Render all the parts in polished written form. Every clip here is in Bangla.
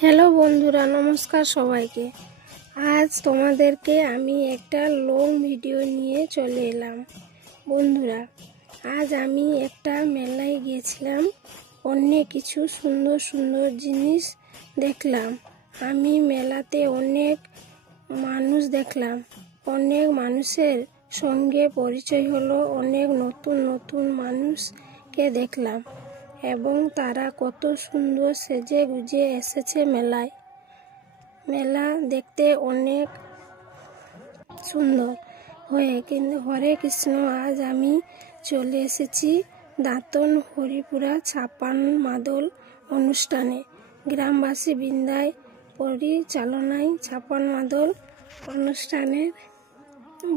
হ্যালো বন্ধুরা, নমস্কার সবাইকে। আজ তোমাদেরকে আমি একটা লং ভিডিও নিয়ে চলে এলাম। বন্ধুরা, আজ আমি একটা মেলায় গিয়েছিলাম, অনেক কিছু সুন্দর সুন্দর জিনিস দেখলাম। আমি মেলাতে অনেক মানুষ দেখলাম, অনেক মানুষের সঙ্গে পরিচয় হলো, অনেক নতুন নতুন মানুষকে দেখলাম এবং তারা কত সুন্দর সেজে গুজে এসেছে মেলায়। মেলা দেখতে অনেক সুন্দর কিন্তু হরে কৃষ্ণ, আজ আমি চলে এসেছি দাঁতন হরিপুরা ছাপান মাদল অনুষ্ঠানে। গ্রামবাসী বৃন্দায় পরিচালনায় ছাপান মাদল অনুষ্ঠানের।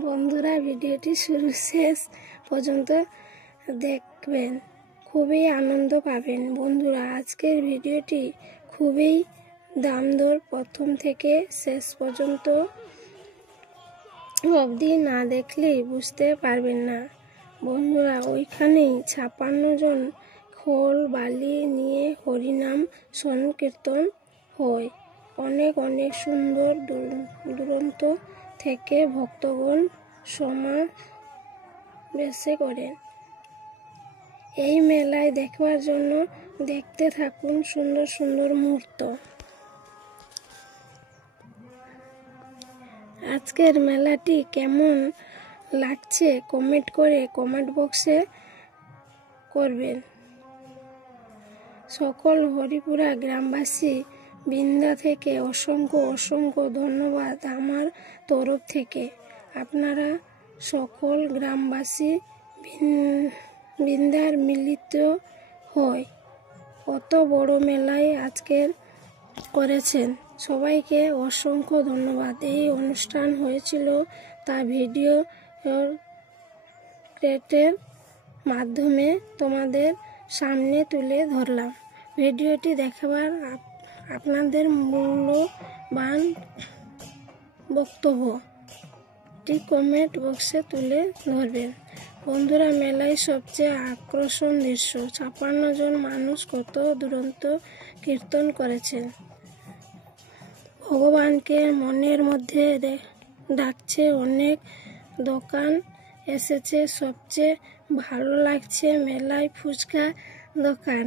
বন্ধুরা, ভিডিওটি শুরু শেষ পর্যন্ত দেখবেন, খুবই আনন্দ পাবেন। বন্ধুরা, আজকের ভিডিওটি খুবই দামদর, প্রথম থেকে শেষ পর্যন্ত অবধি না দেখলেই বুঝতে পারবেন না। বন্ধুরা, ওইখানেই 56 জন খোল বালি নিয়ে হরিনাম সংকীর্তন হয়। অনেক অনেক সুন্দর দূরান্ত থেকে ভক্তগণ সমাবেশে করেন এই মেলায় দেখবার জন্য। দেখতে থাকুন সুন্দর সুন্দর মুহূর্ত। আজকের মেলাটি কেমন লাগছে কমেন্ট করে কমেন্ট বক্সে করবেন। সকল হরিপুরা গ্রামবাসী বৃন্দা থেকে অসংখ্য অসংখ্য ধন্যবাদ আমার তরফ থেকে। আপনারা সকল গ্রামবাসী বৃন্দার মিলিত হয় কত বড় মেলায় আজকের করেছেন। সবাইকে অসংখ্য ধন্যবাদ। এই অনুষ্ঠান হয়েছিল তা ভিডিও ক্লিপের মাধ্যমে তোমাদের সামনে তুলে ধরলাম। ভিডিওটি দেখাবার আপনাদের মূল্যবান বক্তব্যটি কমেন্ট বক্সে তুলে ধরবেন। বন্ধুরা, মেলায় সবচেয়ে আকর্ষণ দৃশ্য 56 জন মানুষ কত দুরন্ত কীর্তন করেছেন, ভগবানকে মনের মধ্যে ডাকছে। অনেক দোকান এসেছে, সবচেয়ে ভালো লাগছে মেলায় ফুচকা দোকান।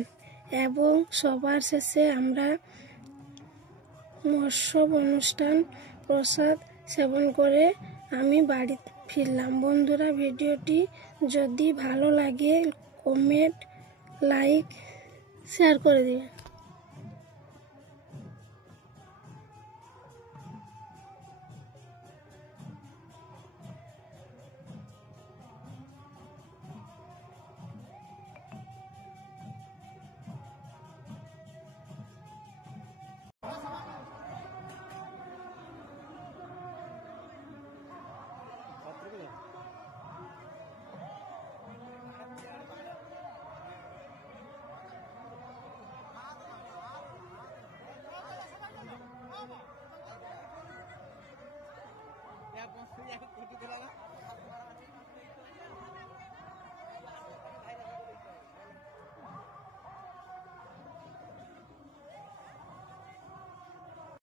এবং সবার শেষে আমরা মৎস্য অনুষ্ঠান প্রসাদ সেবন করে আমি বাড়ি ফিরলাম। বন্ধুরা, ভিডিওটি যদি ভালো লাগে কমেন্ট, লাইক, শেয়ার করে দিবেন।